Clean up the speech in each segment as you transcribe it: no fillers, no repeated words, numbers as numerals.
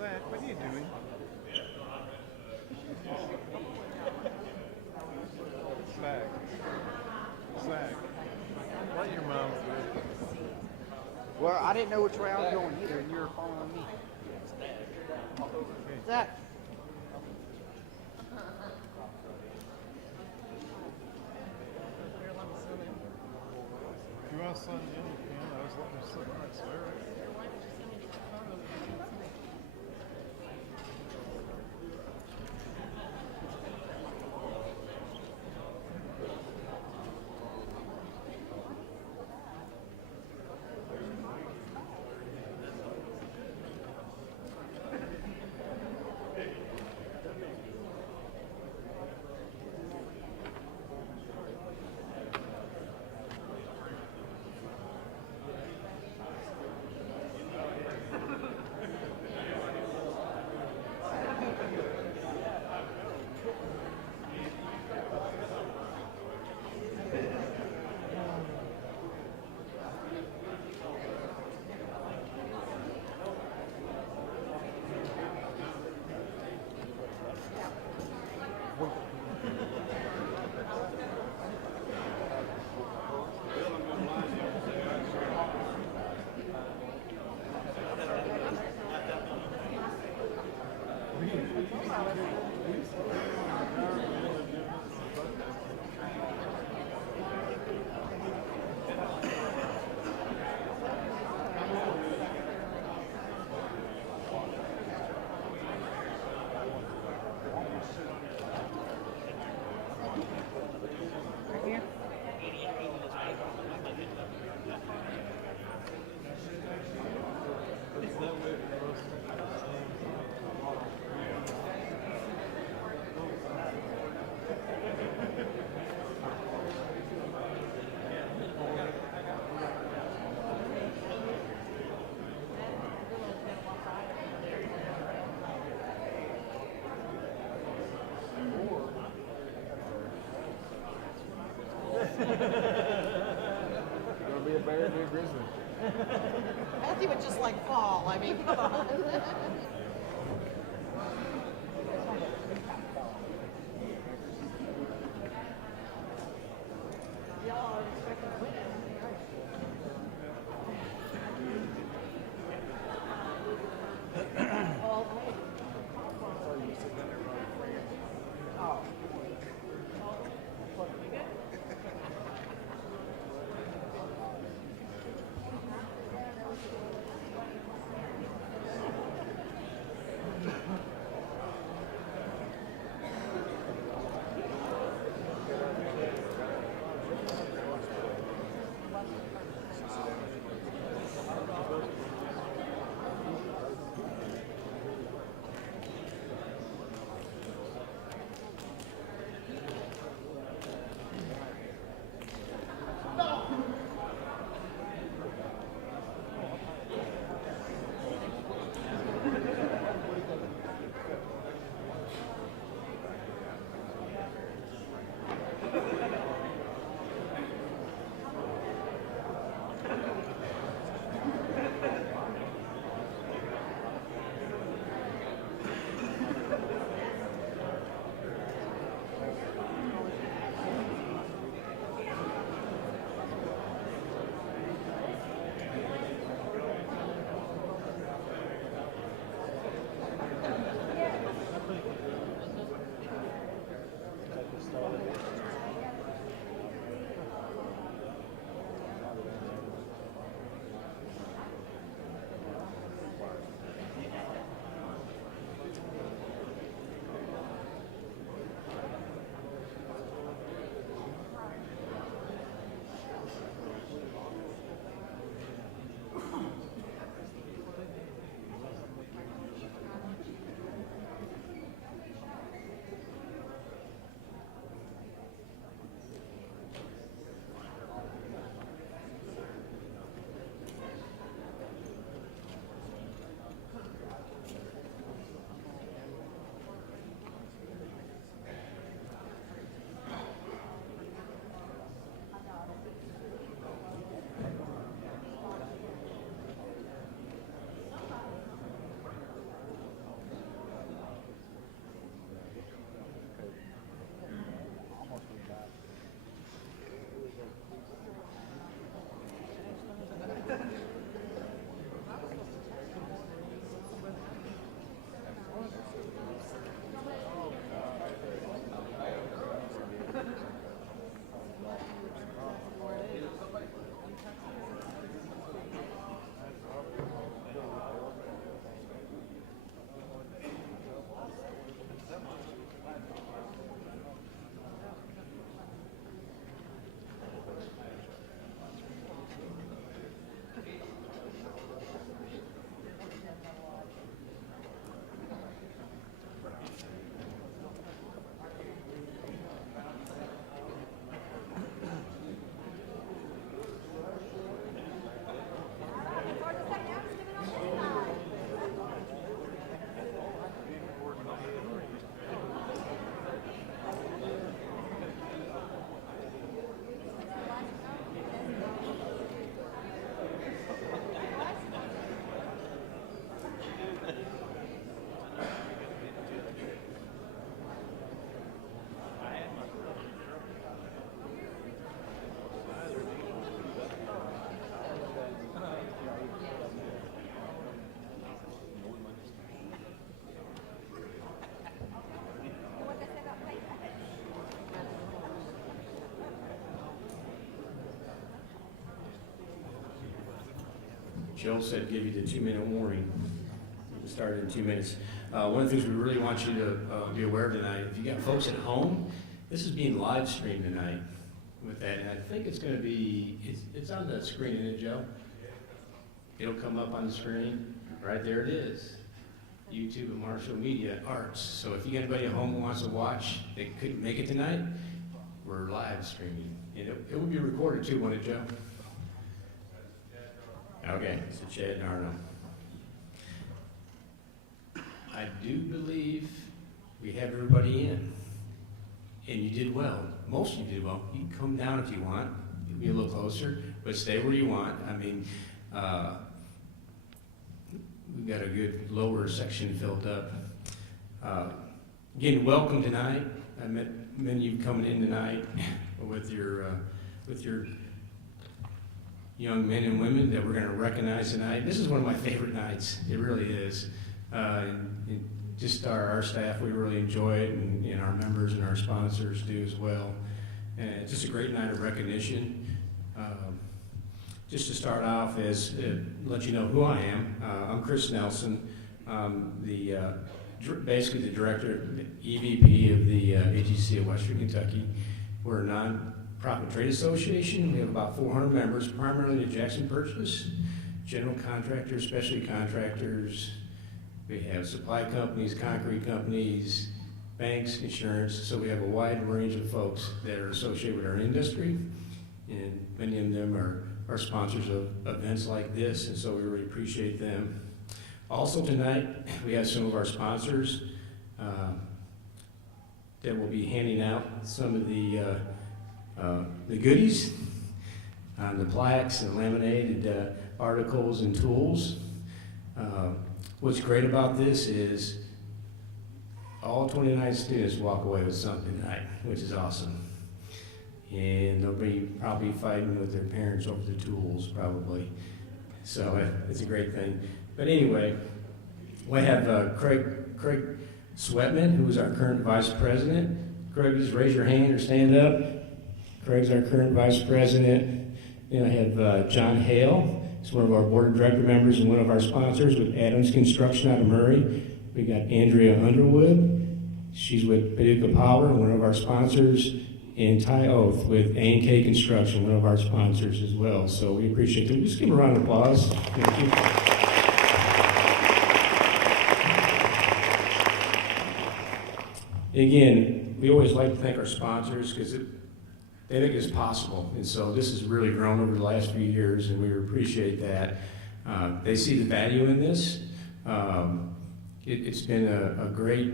Zach, what are you doing? Zach, let your mom do it. Well, I didn't know which way I was going either, and you were following me. Zach. If you want to sign in, you can. I was letting her sit right there. Gonna be a bear, be a grizzly. Matthew would just like fall. I mean, come on. Joe said give you the 2-minute warning. We'll start in 2 minutes. One of the things we really want you to be aware of tonight, if you got folks at home, this is being live streamed tonight with that. And I think it's going to be, it's on the screen, isn't it, Joe? It'll come up on the screen. Right there it is. YouTube and Marshall Media Arts. So if you got anybody at home who wants to watch, they couldn't make it tonight, we're live streaming. And it will be recorded too, won't it, Joe? Okay, so Chad and Arno. I do believe we have everybody in. And you did well. Most of you did well. You can come down if you want. You'll be a little closer, but stay where you want. I mean, we've got a good lower section filled up. Again, welcome tonight. I met many of you coming in tonight with your young men and women that we're going to recognize tonight. This is one of my favorite nights. It really is. And just our staff, we really enjoy it, and our members and our sponsors do as well. And it's just a great night of recognition. Just to start off, let you know who I am. I'm Chris Nelson. I'm basically the director, EVP of the AGC of Western Kentucky. We're a non-profit trade association. We have about 400 members, primarily in Jackson Purchase, general contractors, specialty contractors. We have supply companies, concrete companies, banks, insurance. So we have a wide range of folks that are associated with our industry, and many of them are sponsors of events like this, and so we really appreciate them. Also tonight, we have some of our sponsors that will be handing out some of the goodies, the plaques and laminated articles and tools. What's great about this is all 29 students walk away with something tonight, which is awesome. And they'll be probably fighting with their parents over the tools, probably. So it's a great thing. But anyway, we have Craig Sweatman, who is our current vice president. Craig, just raise your hand or stand up. Craig's our current vice president. Then I have John Hale. He's one of our board of director members and one of our sponsors with Adams Construction out of Murray. We got Andrea Underwood. She's with Paducah Power, one of our sponsors. And Ty Oath with A&K Construction, one of our sponsors as well. So we appreciate them. Just give them a round of applause. Thank you. Again, we always like to thank our sponsors because they make this possible. And so this has really grown over the last few years, and we appreciate that. They see the value in this. It's been a great...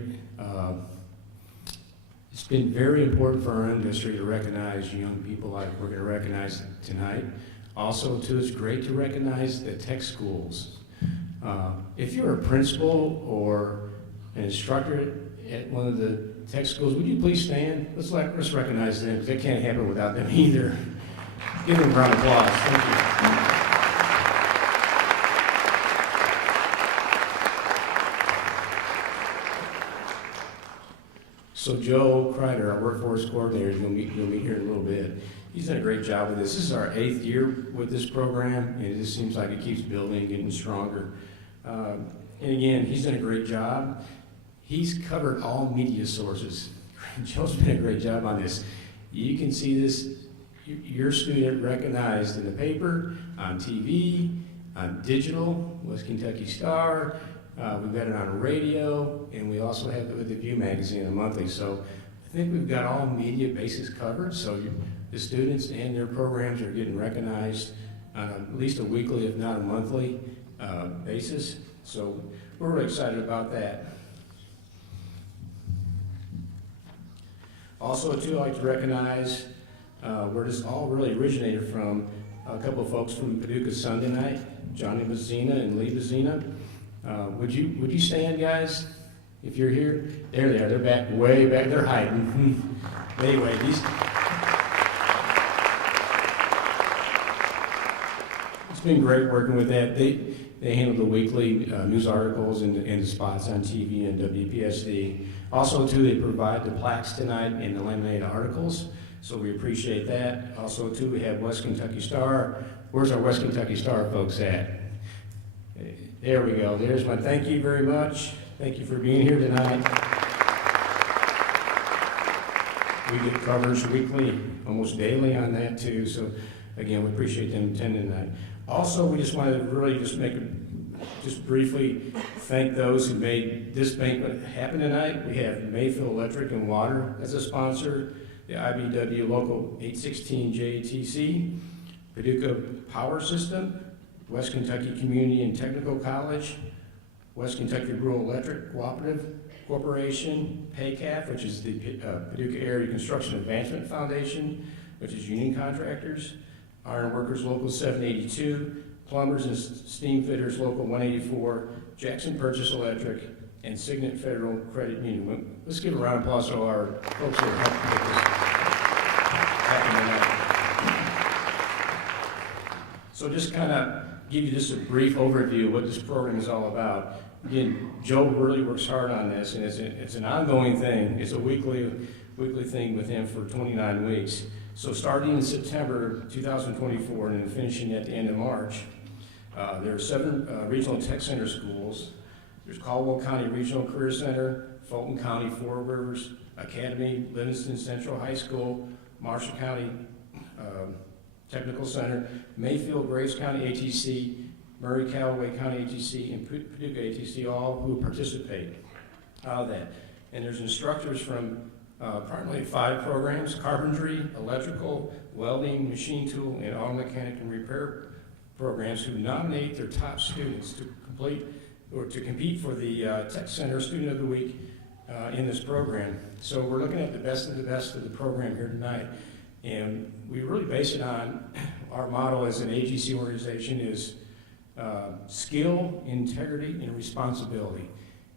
It's been very important for our industry to recognize young people like we're going to recognize tonight. Also, too, it's great to recognize the tech schools. If you're a principal or an instructor at one of the tech schools, would you please stand? Let's recognize them, because that can't happen without them either. Give them a round of applause. Thank you. So Joe Kreider, our workforce coordinator, you'll meet here in a little bit. He's done a great job with this. This is our 8th year with this program, and it just seems like it keeps building and getting stronger. And again, he's done a great job. He's covered all media sources. Joe's been a great job on this. You can see this, your student recognized in the paper, on TV, on digital, West Kentucky Star. We've got it on radio, and we also have it with the View magazine and monthly. So I think we've got all media bases covered. So the students and their programs are getting recognized on at least a weekly, if not a monthly basis. So we're really excited about that. Also, too, I'd like to recognize where this all really originated from. A couple of folks from Paducah Sunday night, Johnny Mazzina and Lee Mazzina. Would you stand, guys, if you're here? There they are. They're back, way back. They're hiding. Anyway, it's been great working with that. They handle the weekly news articles and the spots on TV and WPSD. Also, too, they provide the plaques tonight and the laminated articles, so we appreciate that. Also, too, we have West Kentucky Star. Where's our West Kentucky Star folks at? There we go. There's my thank you very much. Thank you for being here tonight. We get coverage weekly, almost daily on that too. So again, we appreciate them attending tonight. Also, we just wanted to really just briefly thank those who made this banquet happen tonight. We have Mayfield Electric and Water as a sponsor, the IBW Local 816 JTC, Paducah Power System, West Kentucky Community and Technical College, West Kentucky Rural Electric Cooperative Corporation, PACAF, which is the Paducah Area Construction Advancement Foundation, which is union contractors, Iron Workers Local 782, Plumbers and Steam Fitters Local 184, Jackson Purchase Electric, and Signet Federal Credit Union. Let's give a round of applause to our folks who helped get this happen tonight. So just kind of give you just a brief overview of what this program is all about. Again, Joe really works hard on this, and it's an ongoing thing. It's a weekly thing with him for 29 weeks. So starting in September 2024 and then finishing at the end of March, there are 7 regional tech center schools. There's Caldwell County Regional Career Center, Fulton County Four Rivers Academy, Livingston Central High School, Marshall County Technical Center, Mayfield Graves County ATC, Murray Callaway County ATC, and Paducah ATC, all who participate out of that. And there's instructors from primarily 5 programs: carpentry, electrical, welding, machine tool, and auto mechanic and repair programs, who nominate their top students to compete for the Tech Center Student of the Week in this program. So we're looking at the best of the program here tonight. And we really base it on our motto as an AGC organization is skill, integrity, and responsibility.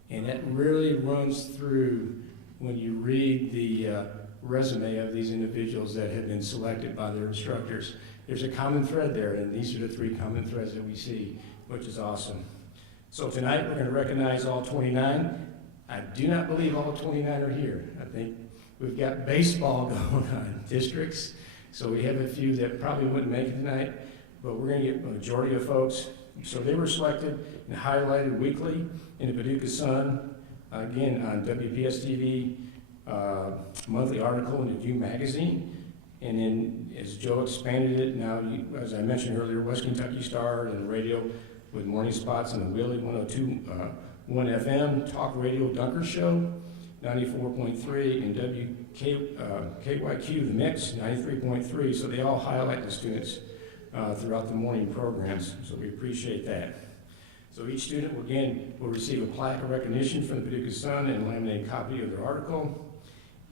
And that really runs through when you read the resume of these individuals that have been selected by their instructors. There's a common thread there, and these are the 3 common threads that we see, which is awesome. So tonight we're going to recognize all 29. I do not believe all 29 are here. I think we've got baseball going on, districts, so we have a few that probably wouldn't make it tonight, but we're going to get a majority of folks. So they were selected and highlighted weekly in the Paducah Sun, again on WPS TV, monthly article in the View magazine, and then as Joe expanded it, now, as I mentioned earlier, West Kentucky Star and the radio with morning spots on the Willie 102.1 FM, Talk Radio Dunker Show, 94.3, and KYQ The Mix, 93.3. So they all highlight the students throughout the morning programs, so we appreciate that. So each student, will receive a plaque of recognition from the Paducah Sun and a laminated copy of their article.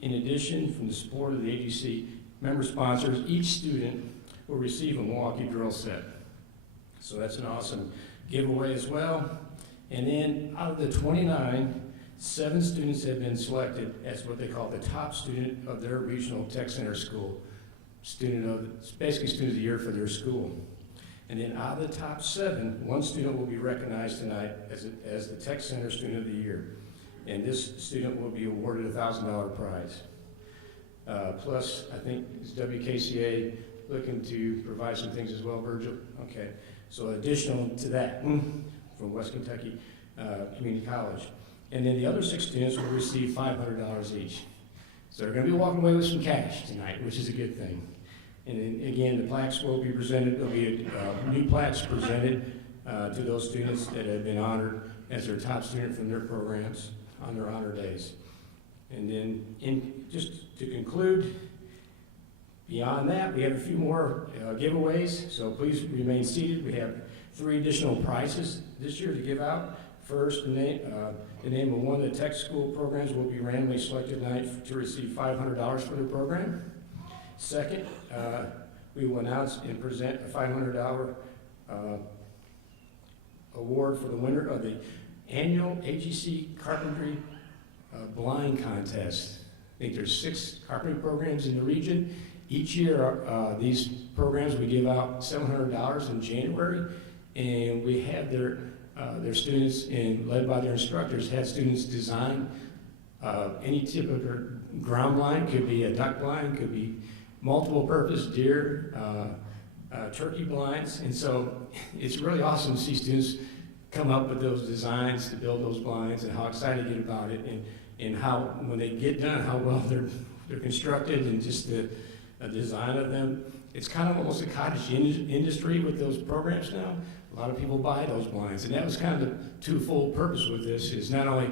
In addition, from the support of the AGC member sponsors, each student will receive a Milwaukee drill set. So that's an awesome giveaway as well. And then out of the 29, 7 students have been selected as what they call the top student of their regional tech center school. Basically student of the year for their school. And then out of the top 7, 1 student will be recognized tonight as the Tech Center Student of the Year. And this student will be awarded a $1,000 prize. Plus, I think is WKCA looking to provide some things as well, Virgil? Okay, so additional to that from West Kentucky Community College. And then the other 6 students will receive $500 each. So they're going to be walking away with some cash tonight, which is a good thing. And then again, the plaques will be presented. There'll be new plaques presented to those students that have been honored as their top student from their programs on their honor days. And then just to conclude, beyond that, we have a few more giveaways, so please remain seated. We have 3 additional prizes this year to give out. First, the name of one of the tech school programs will be randomly selected tonight to receive $500 for their program. Second, we will announce and present a $500 award for the winner of the annual AGC Carpentry Blind Contest. I think there's 6 carpentry programs in the region. Each year, these programs, we give out $700 in January, and we have their students, led by their instructors, had students design any typical ground blind. Could be a duck blind, could be multiple purpose deer, turkey blinds. And so it's really awesome to see students come up with those designs to build those blinds and how excited they get about it, and how, when they get done, how well they're constructed, and just the design of them. It's kind of almost a cottage industry with those programs now. A lot of people buy those blinds, and that was kind of the twofold purpose with this, is not only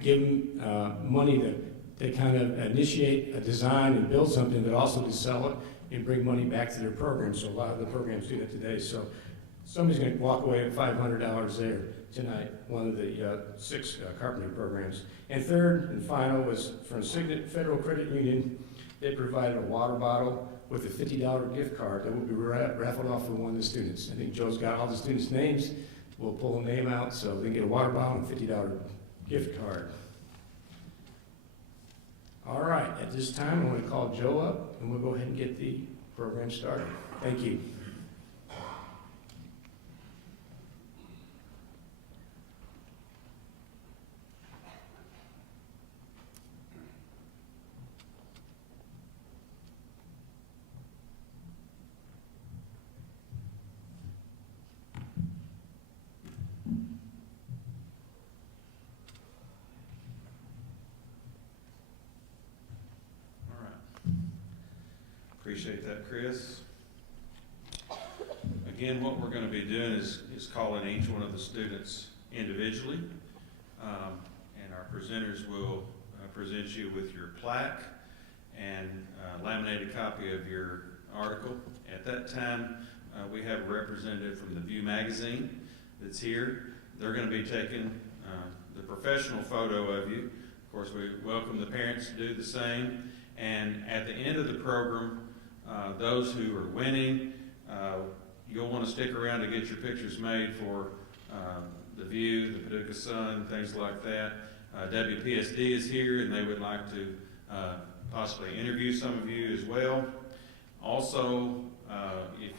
give them money to kind of initiate a design and build something, but also to sell it and bring money back to their program. So a lot of the programs do that today. So somebody's going to walk away with $500 there tonight, one of the 6 carpentry programs. And third and final was from Signet Federal Credit Union. They provided a water bottle with a $50 gift card that will be raffled off for one of the students. I think Joe's got all the students' names. We'll pull a name out so they can get a water bottle and a $50 gift card. All right, at this time, I'm going to call Joe up, and we'll go ahead and get the program started. Thank you. Appreciate that, Chris. Again, what we're going to be doing is calling each one of the students individually, and our presenters will present you with your plaque and a laminated copy of your article. At that time, we have a representative from the View magazine that's here. They're going to be taking the professional photo of you. Of course, we welcome the parents to do the same. And at the end of the program, those who are winning, you'll want to stick around to get your pictures made for the View, the Paducah Sun, things like that. WPSD is here, and they would like to possibly interview some of you as well. Also, if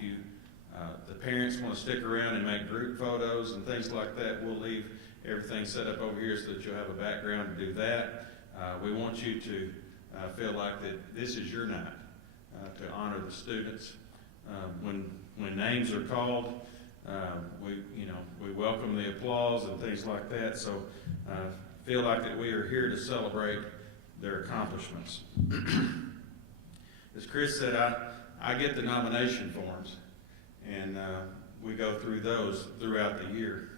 the parents want to stick around and make group photos and things like that, we'll leave everything set up over here so that you'll have a background to do that. We want you to feel like that this is your night to honor the students. When names are called, we welcome the applause and things like that. So feel like that we are here to celebrate their accomplishments. As Chris said, I get the nomination forms, and we go through those throughout the year.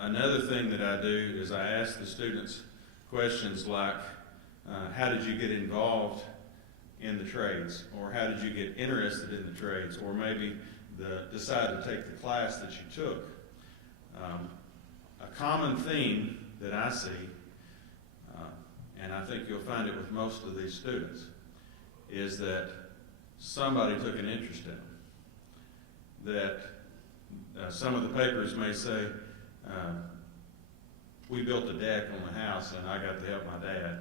Another thing that I do is I ask the students questions like, how did you get involved in the trades? Or how did you get interested in the trades? Or maybe decide to take the class that you took. A common theme that I see, and I think you'll find it with most of these students, is that somebody took an interest in them. That some of the papers may say, we built a deck on the house and I got to help my dad.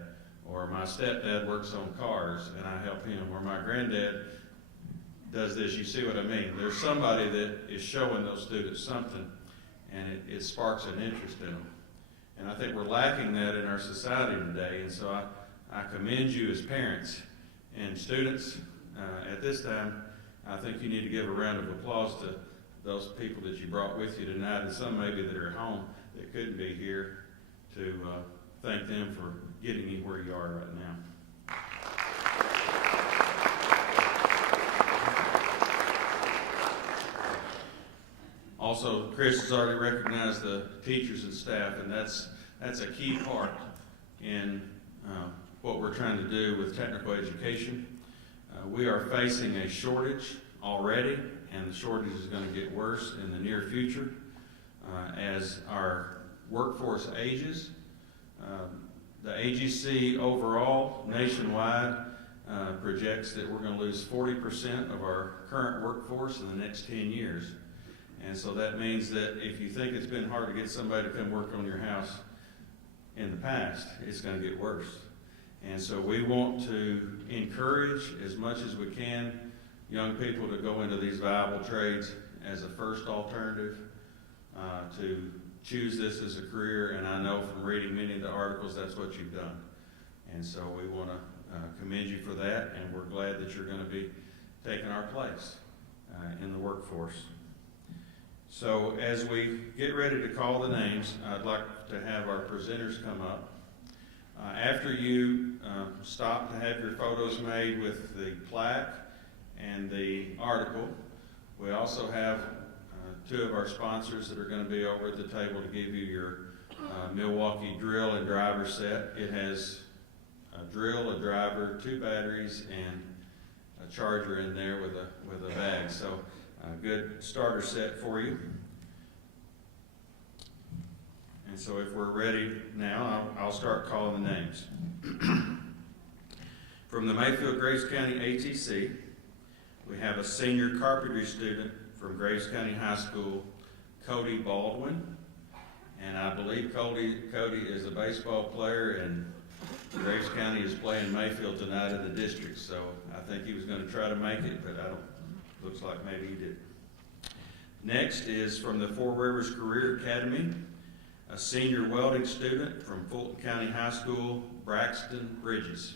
Or my stepdad works on cars and I help him. Or my granddad does this. You see what I mean? There's somebody that is showing those students something, and it sparks an interest in them. And I think we're lacking that in our society today. And so I commend you as parents and students. At this time, I think you need to give a round of applause to those people that you brought with you tonight, and some maybe that are at home that couldn't be here, to thank them for getting you where you are right now. Also, Chris has already recognized the teachers and staff, and that's a key part in what we're trying to do with technical education. We are facing a shortage already, and the shortage is going to get worse in the near future as our workforce ages. The AGC overall, nationwide, projects that we're going to lose 40% of our current workforce in the next 10 years. And so that means that if you think it's been hard to get somebody to come work on your house in the past, it's going to get worse. And so we want to encourage as much as we can young people to go into these viable trades as a first alternative, to choose this as a career, and I know from reading many of the articles that's what you've done. And so we want to commend you for that, and we're glad that you're going to be taking our place in the workforce. So as we get ready to call the names, I'd like to have our presenters come up. After you stop to have your photos made with the plaque and the article, we also have two of our sponsors that are going to be over at the table to give you your Milwaukee drill and driver set. It has a drill, a driver, 2 batteries, and a charger in there with a bag. So a good starter set for you. And so if we're ready now, I'll start calling the names. From the Mayfield Graves County ATC, we have a senior carpentry student from Graves County High School, Cody Baldwin. And I believe Cody is a baseball player, and Graves County is playing Mayfield tonight in the district. So I think he was going to try to make it, but looks like maybe he didn't. Next is from the Four Rivers Career Academy, a senior welding student from Fulton County High School, Braxton Bridges.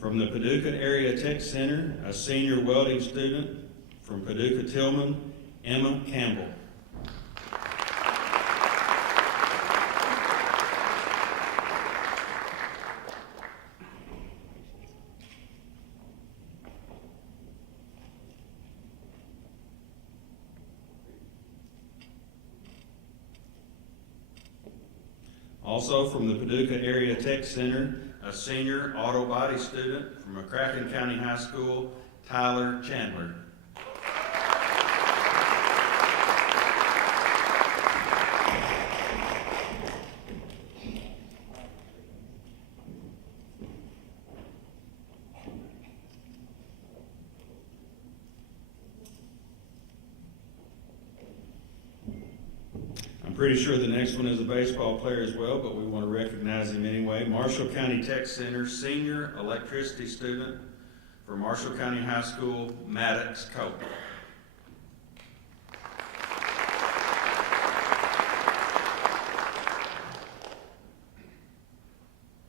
From the Paducah Area Tech Center, a senior welding student from Paducah Tillman, Emma Campbell. Also from the Paducah Area Tech Center, a senior auto body student from McCracken County High School, Tyler Chandler. Pretty sure the next one is a baseball player as well, but we want to recognize him anyway. Marshall County Tech Center senior electricity student for Marshall County High School, Maddox Cope.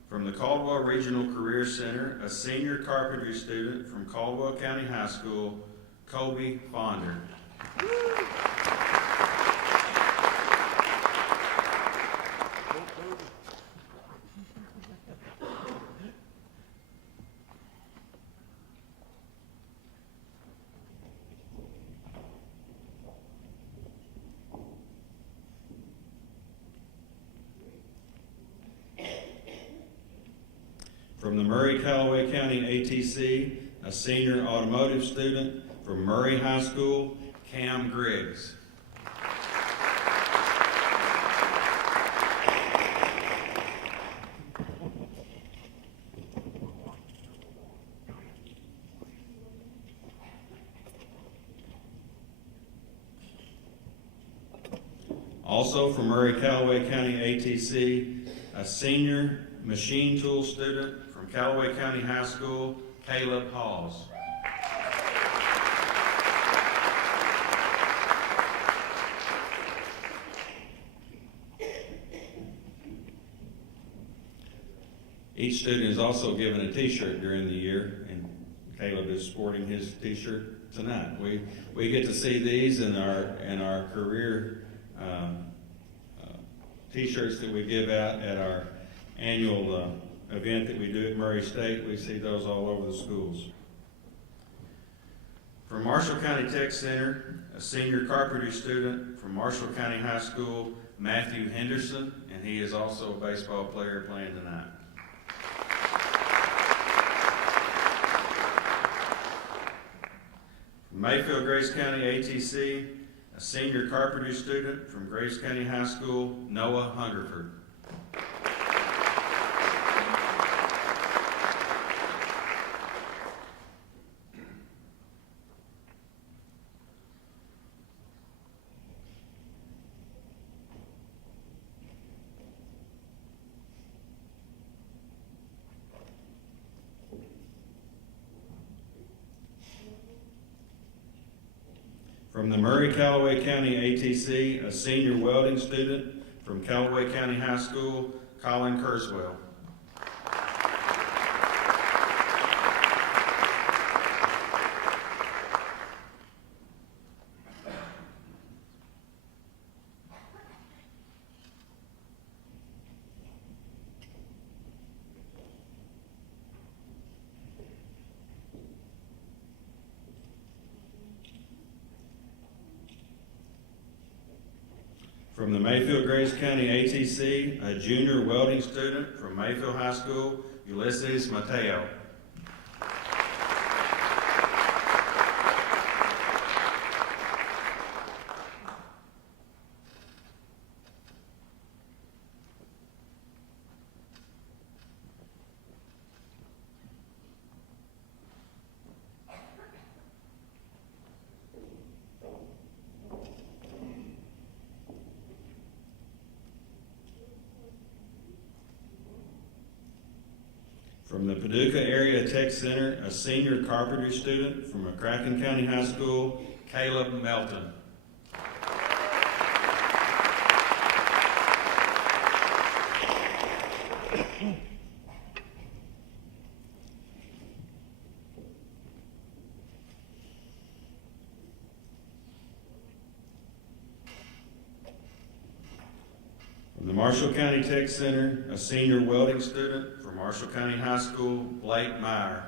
From the Caldwell Regional Career Center, a senior carpentry student from Caldwell County High School, Kobe Fonder. From the Murray-Callaway County ATC, a senior automotive student from Murray High School, Cam Griggs. Also from Murray-Callaway County ATC, a senior machine tool student from Callaway County High School, Caleb Halls. Each student is also given a t-shirt during the year, and Caleb is sporting his t-shirt tonight. We get to see these in our career t-shirts that we give out at our annual event that we do at Murray State. We see those all over the schools. From Marshall County Tech Center, a senior carpentry student from Marshall County High School, Matthew Henderson, and he is also a baseball player playing tonight. From Mayfield Graves County ATC, a senior carpentry student from Graves County High School, Noah Hungerford. From the Murray-Callaway County ATC, a senior welding student from Callaway County High School, Colin Kurzweil. From the Mayfield-Graves County ATC, a junior welding student from Mayfield High School, Ulysses Mateo. From the Paducah Area Tech Center, a senior carpentry student from McCracken County High School, Caleb Melton. From the Marshall County Tech Center, a senior welding student from Marshall County High School, Blake Meyer.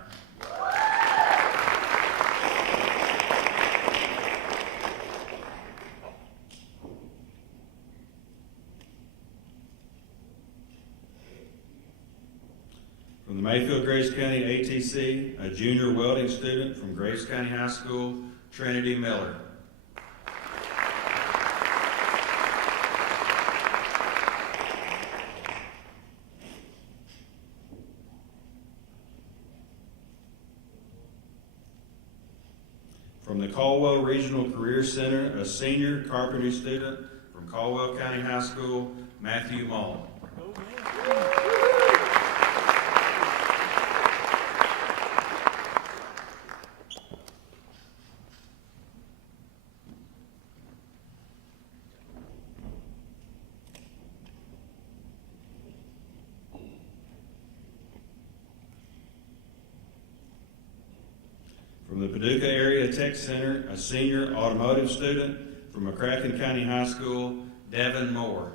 From the Mayfield-Graves County ATC, a junior welding student from Graves County High School, Trinity Miller. From the Caldwell Regional Career Center, a senior carpentry student from Caldwell County High School, Matthew Mullen. From the Paducah Area Tech Center, a senior automotive student from McCracken County High School, Devin Moore.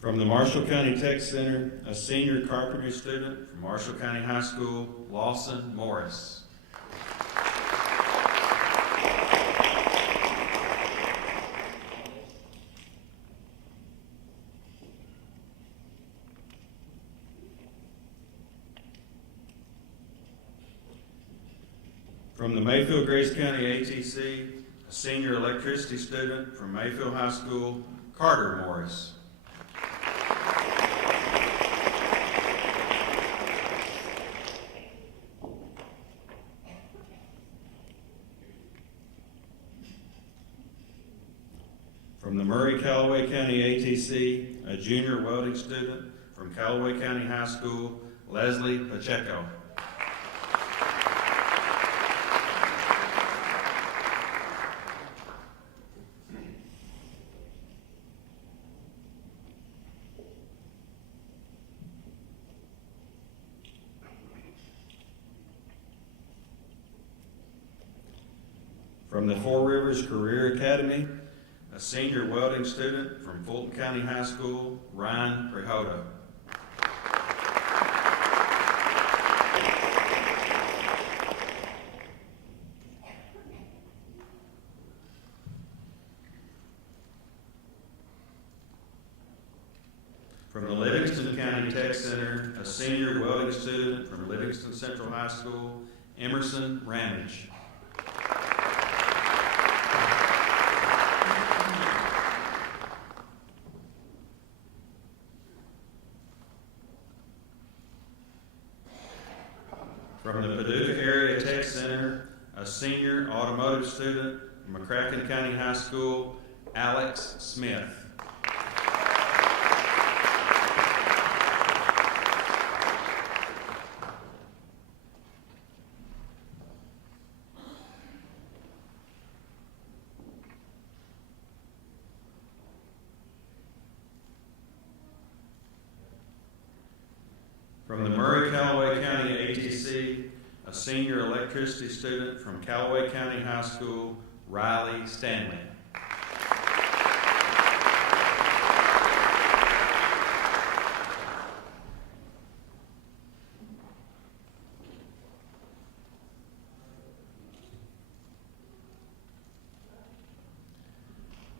From the Marshall County Tech Center, a senior carpentry student from Marshall County High School, Lawson Morris. From the Mayfield-Graves County ATC, a senior electricity student from Mayfield High School, Carter Morris. From the Murray-Callaway County ATC, a junior welding student from Callaway County High School, Leslie Pacheco. From the Four Rivers Career Academy, a senior welding student from Fulton County High School, Ryan Prihoda. From the Livingston County Tech Center, a senior welding student from Livingston Central High School, Emerson Ramage. From the Paducah Area Tech Center, a senior automotive student from McCracken County High School, Alex Smith. From the Murray-Callaway County AGC, a senior electricity student from Callaway County High School, Riley Stanley.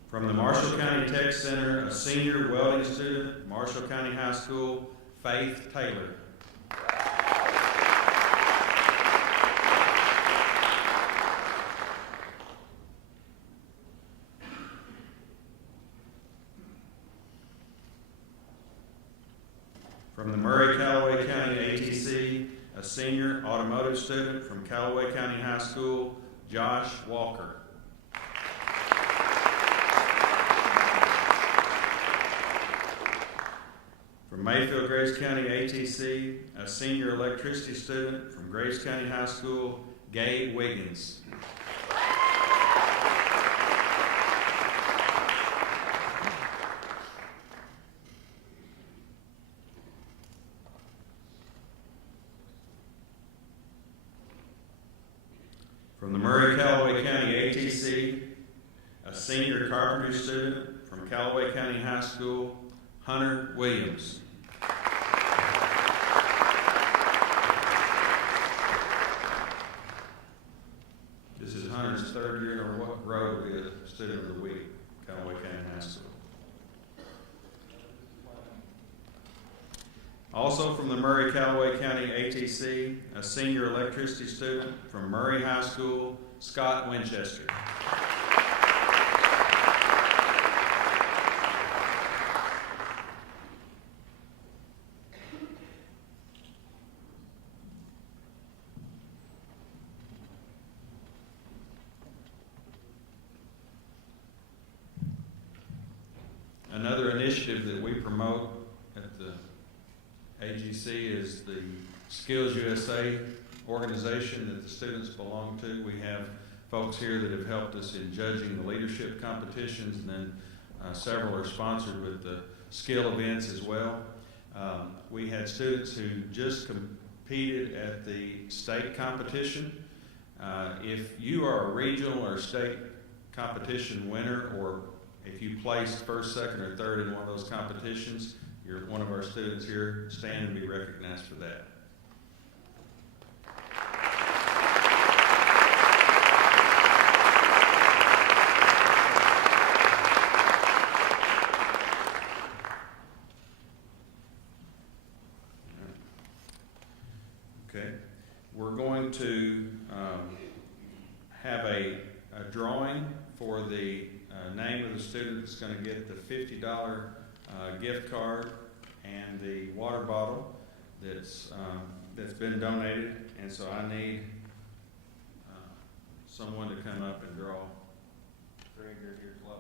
From the Marshall County Tech Center, a senior welding student, Marshall County High School, Faith Taylor. From the Murray-Callaway County ATC, a senior automotive student from Callaway County High School, Josh Walker. From Mayfield Grace County ATC, a senior electricity student from Grace County High School, Gabe Wiggins. From the Murray-Callaway County ATC, a senior carpentry student from Callaway County High School, Hunter Williams. This is Hunter's third year in a row to be a Student of the Week, Callaway County High School. Also from the Murray-Callaway County ATC, a senior electricity student from Murray High School, Scott Winchester. Another initiative that we promote at the AGC is the Skills USA organization that the students belong to. We have folks here that have helped us in judging the leadership competitions, and then several are sponsored with the skill events as well. We had students who just competed at the state competition. If you are a regional or state competition winner, or if you placed first, second, or third in one of those competitions, you're one of our students here. Stand and be recognized for that. Okay, we're going to have a drawing for the name of the student that's going to get the $50 gift card and the water bottle that's been donated, and so I need someone to come up and draw. Greg, you're here close.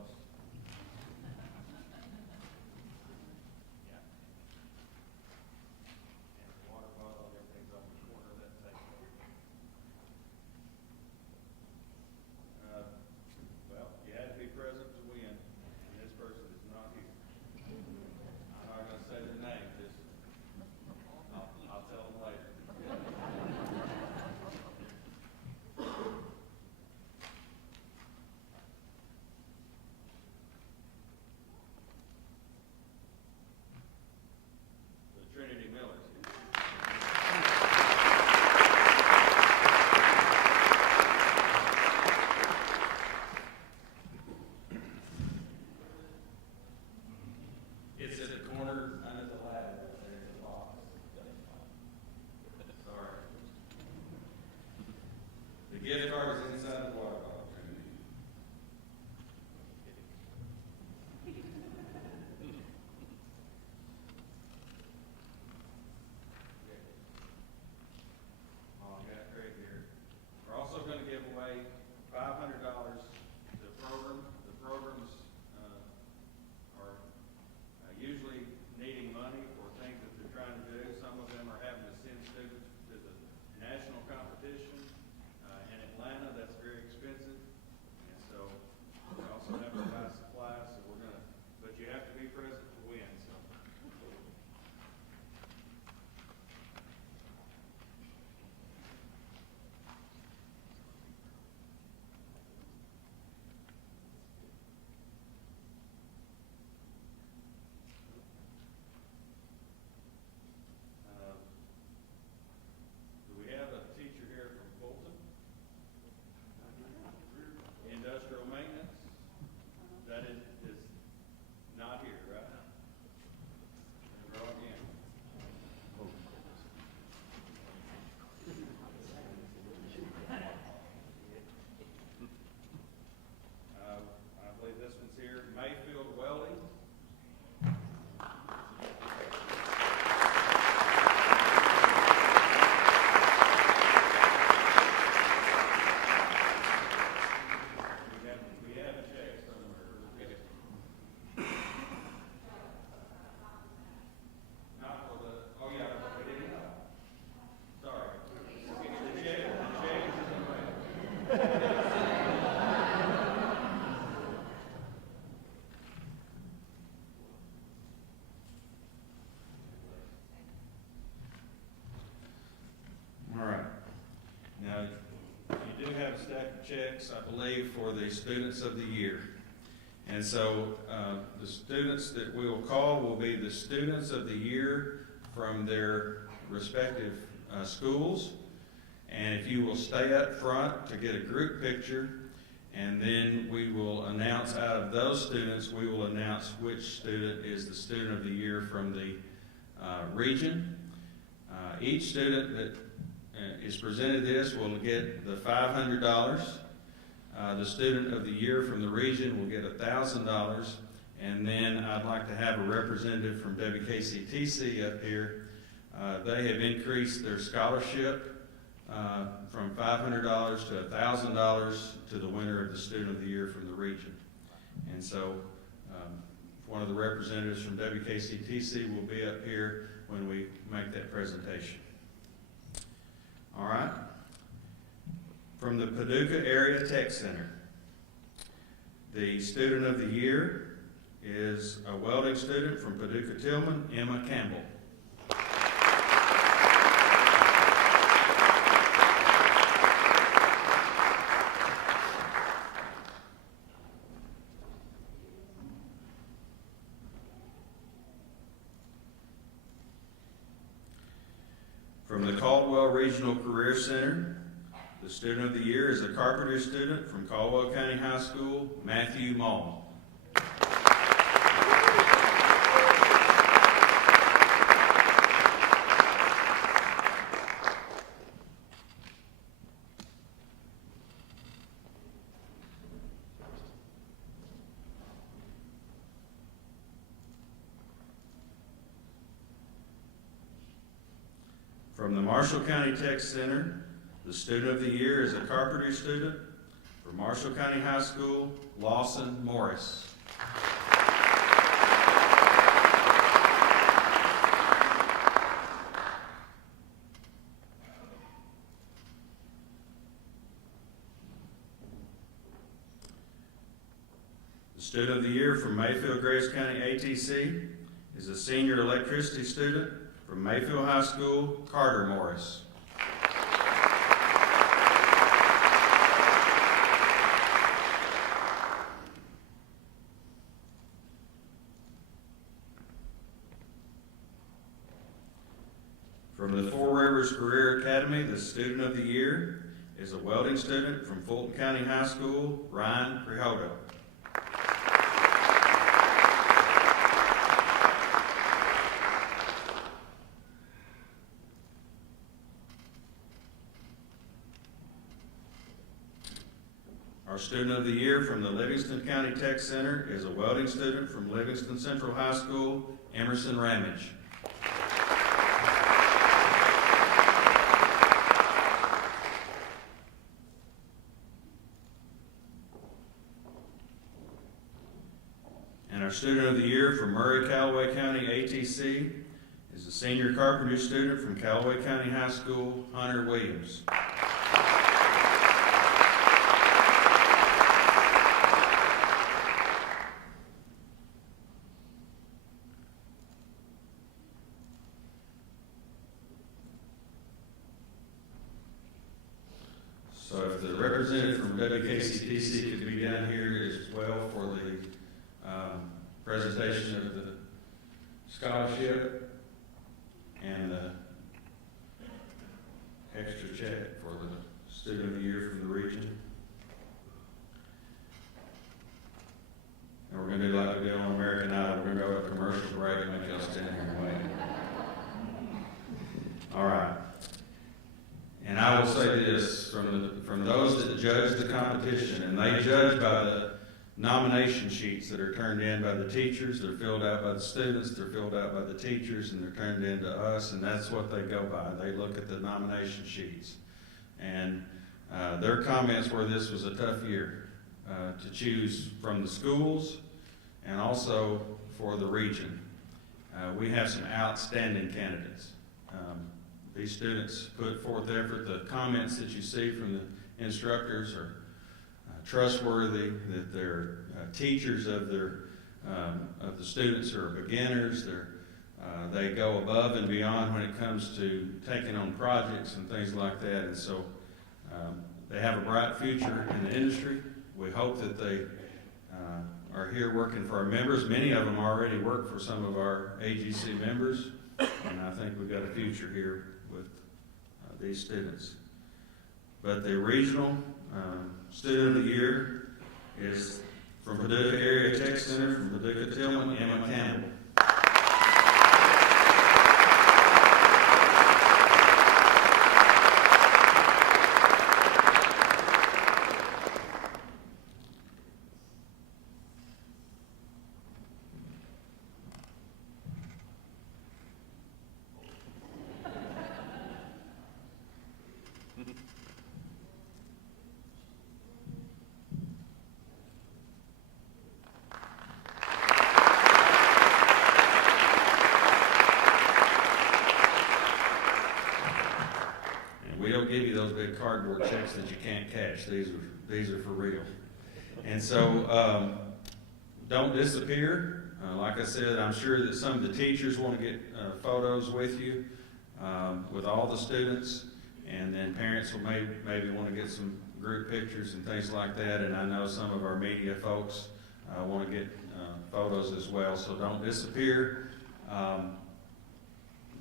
picks, I believe, for the Students of the Year. And so the students that we will call will be the Students of the Year from their respective schools. And if you will stay up front to get a group picture, and then we will announce out of those students, we will announce which student is the Student of the Year from the region. Each student that is presented this will get the $500. The Student of the Year from the region will get $1,000. And then I'd like to have a representative from WKCTC up here. They have increased their scholarship from $500 to $1,000 to the winner of the Student of the Year from the region. And so one of the representatives from WKCTC will be up here when we make that presentation. All right. From the Paducah Area Tech Center, the Student of the Year is a welding student from Paducah-Tillman, Emma Campbell. From the Caldwell Regional Career Center, the Student of the Year is a carpenter student from Caldwell County High School, Matthew Mall. From the Marshall County Tech Center, the Student of the Year is a carpentry student from Marshall County High School, Lawson Morris. The Student of the Year from Mayfield Grace County ATC is a senior electricity student from Mayfield High School, Carter Morris. From the Four Rivers Career Academy, the Student of the Year is a welding student from Fulton County High School, Ryan Prihoto. Our Student of the Year from the Livingston County Tech Center is a welding student from Livingston Central High School, Emerson Ramage. And our Student of the Year from Murray-Callaway County ATC is a senior carpentry student from Callaway County High School, Hunter Williams. So if the representative from WKCTC could be down here as well for the presentation of the scholarship and the extra check for the Student of the Year from the region. And we're going to do like we did on American Idol. We're going to go to a commercial break and make y'all stand here and wait. All right. And I will say this, from those that judge the competition, and they judge by the nomination sheets that are turned in by the teachers, they're filled out by the students, they're filled out by the teachers, and they're turned in to us, and that's what they go by. They look at the nomination sheets. And their comments were this was a tough year to choose from the schools and also for the region. We have some outstanding candidates. These students put forth effort. The comments that you see from the instructors are trustworthy, that they're teachers of the students who are beginners. They go above and beyond when it comes to taking on projects and things like that. And so They have a bright future in the industry. We hope that they are here working for our members. Many of them already work for some of our AGC members, and I think we've got a future here with these students. But the regional student of the year is from Paducah Area Tech Center, from Paducah Tillman, Emma Campbell. We don't give you those big cardboard checks that you can't cash. These are for real. And so don't disappear. Like I said, I'm sure that some of the teachers want to get photos with you, with all the students, and then parents will maybe want to get some group pictures and things like that. And I know some of our media folks want to get photos as well. So don't disappear.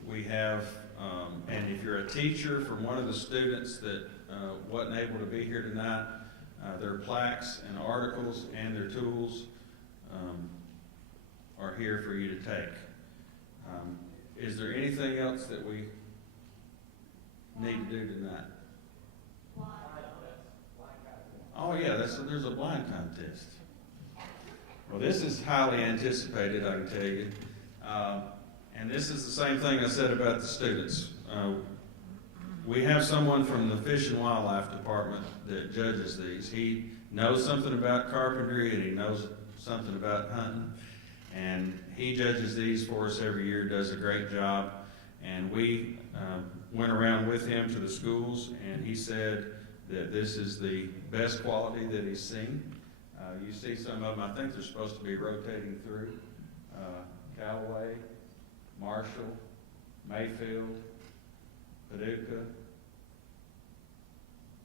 We have, and if you're a teacher from one of the students that wasn't able to be here tonight, their plaques and articles and their tools are here for you to take. Is there anything else that we need to do tonight? Oh yeah, there's a blind contest. Well, this is highly anticipated, I can tell you. And this is the same thing I said about the students. We have someone from the Fish and Wildlife Department that judges these. He knows something about carpentry and he knows something about hunting. And he judges these for us every year, does a great job. And we went around with him to the schools, and he said that this is the best quality that he's seen. You see some of them, I think they're supposed to be rotating through. Callaway, Marshall, Mayfield, Paducah.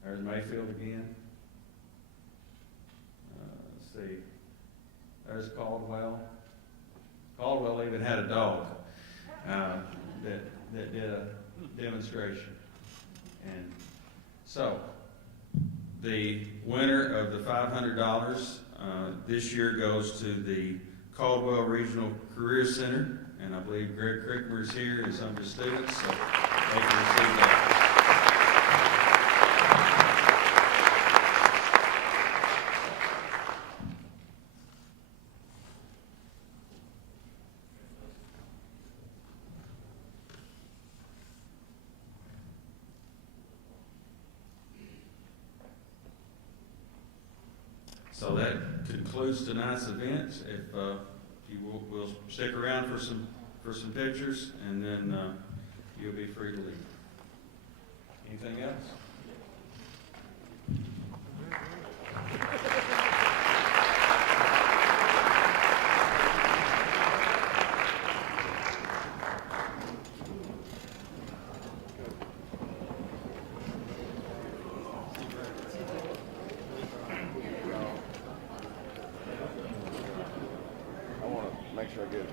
There's Mayfield again. Let's see. There's Caldwell. Caldwell even had a dog that did a demonstration. And so, the winner of the $500 this year goes to the Caldwell Regional Career Center, and I believe Greg Crickmer is here and some of his students, so they can receive that. So that concludes tonight's event. If you will stick around for some pictures, and then you'll be free to leave. Anything else?